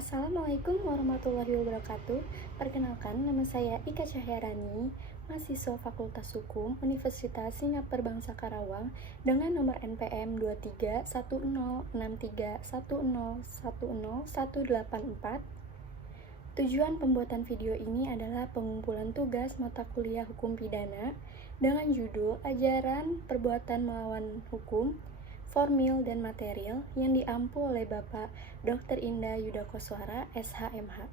Assalamualaikum warahmatullahi wabarakatuh. Perkenalkan, nama saya Ika Cahyarani, mahasiswa Fakultas Hukum Universitas Singapura Bangsa Karawang dengan nomor NPM 231063101018. Tujuan pembuatan video ini adalah pengumpulan tugas mata kuliah hukum pidana dengan judul Ajaran Perbuatan Melawan Hukum, Formil dan Material yang diampu oleh Bapak Dr. Indah Yudakoswara, SHMH.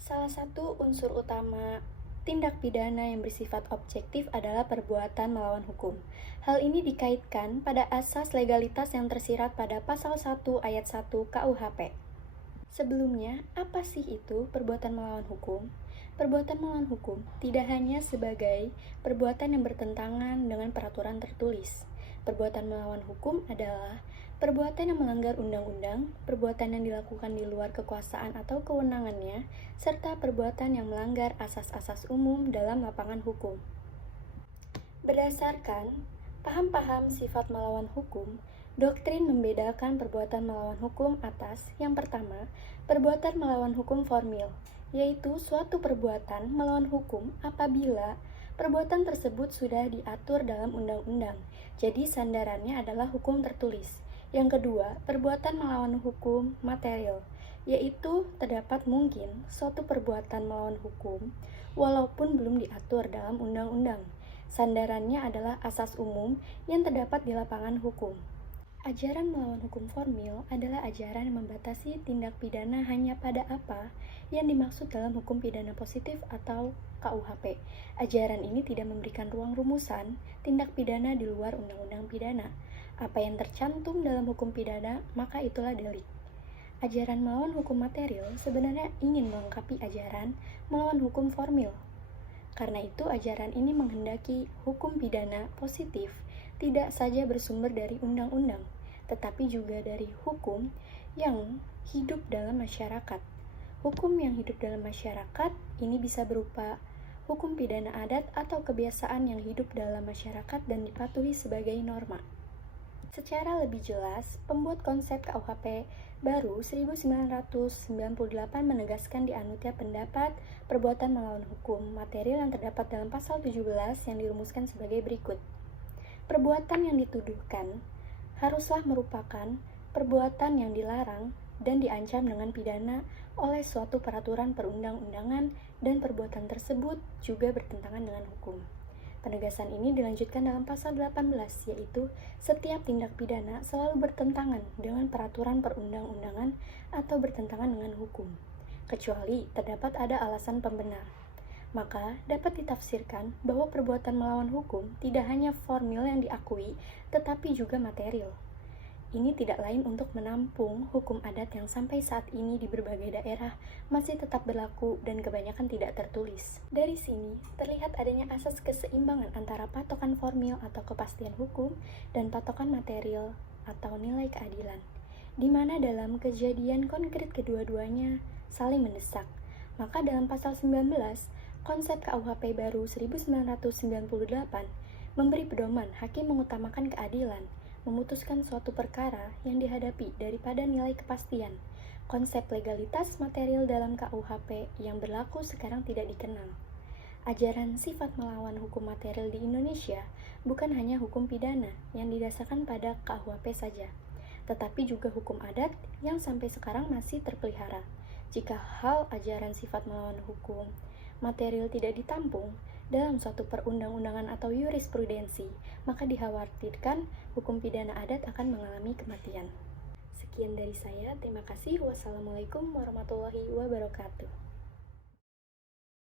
Salah satu unsur utama tindak pidana yang bersifat objektif adalah perbuatan melawan hukum. Hal ini dikaitkan pada asas legalitas yang tersirat pada pasal 1 ayat 1 KUHP. Sebelumnya, apa sih itu perbuatan melawan hukum? Perbuatan melawan hukum tidak hanya sebagai perbuatan yang bertentangan dengan peraturan tertulis. Perbuatan melawan hukum adalah perbuatan yang melanggar undang-undang, perbuatan yang dilakukan di luar kekuasaan atau kewenangannya, serta perbuatan yang melanggar asas-asas umum dalam lapangan hukum. Berdasarkan paham-paham sifat melawan hukum, doktrin membedakan perbuatan melawan hukum atas yang pertama, perbuatan melawan hukum formil, yaitu suatu perbuatan melawan hukum apabila perbuatan tersebut sudah diatur dalam undang-undang, jadi sandarannya adalah hukum tertulis. Yang kedua, perbuatan melawan hukum material, yaitu terdapat mungkin suatu perbuatan melawan hukum walaupun belum diatur dalam undang-undang. Sandarannya adalah asas umum yang terdapat di lapangan hukum. Ajaran melawan hukum formil adalah ajaran yang membatasi tindak pidana hanya pada apa yang dimaksud dalam hukum pidana positif atau KUHP. Ajaran ini tidak memberikan ruang rumusan tindak pidana di luar undang-undang pidana. Apa yang tercantum dalam hukum pidana, maka itulah delik. Ajaran melawan hukum material sebenarnya ingin melengkapi ajaran melawan hukum formil. Karena itu, ajaran ini menghendaki hukum pidana positif tidak saja bersumber dari undang-undang, tetapi juga dari hukum yang hidup dalam masyarakat. Hukum yang hidup dalam masyarakat ini bisa berupa hukum pidana adat atau kebiasaan yang hidup dalam masyarakat dan dipatuhi sebagai norma. Secara lebih jelas, pembuat konsep KUHP baru 1998 menegaskan di Anutia Pendapat perbuatan melawan hukum material yang terdapat dalam pasal 17 yang dirumuskan sebagai berikut. Perbuatan yang dituduhkan haruslah merupakan perbuatan yang dilarang dan diancam dengan pidana oleh suatu peraturan perundang-undangan dan perbuatan tersebut juga bertentangan dengan hukum. Penegasan ini dilanjutkan dalam pasal 18, yaitu setiap tindak pidana selalu bertentangan dengan peraturan perundang-undangan atau bertentangan dengan hukum, kecuali terdapat ada alasan pembenar. Maka dapat ditafsirkan bahwa perbuatan melawan hukum tidak hanya formil yang diakui, tetapi juga material. Ini tidak lain untuk menampung hukum adat yang sampai saat ini di berbagai daerah masih tetap berlaku dan kebanyakan tidak tertulis. Dari sini, terlihat adanya asas keseimbangan antara patokan formil atau kepastian hukum dan patokan material atau nilai keadilan, di mana dalam kejadian konkret kedua-duanya saling mendesak. Maka dalam pasal 19, konsep KUHP baru 1998 memberi pedoman hakim mengutamakan keadilan, memutuskan suatu perkara yang dihadapi daripada nilai kepastian. Konsep legalitas material dalam KUHP yang berlaku sekarang tidak dikenal. Ajaran sifat melawan hukum material di Indonesia bukan hanya hukum pidana yang didasarkan pada KUHP saja, tetapi juga hukum adat yang sampai sekarang masih terpelihara. Jika hal ajaran sifat melawan hukum material tidak ditampung dalam suatu perundang-undangan atau jurisprudensi, maka dikhawatirkan hukum pidana adat akan mengalami kematian. Sekian dari saya, terima kasih. Wassalamualaikum warahmatullahi wabarakatuh.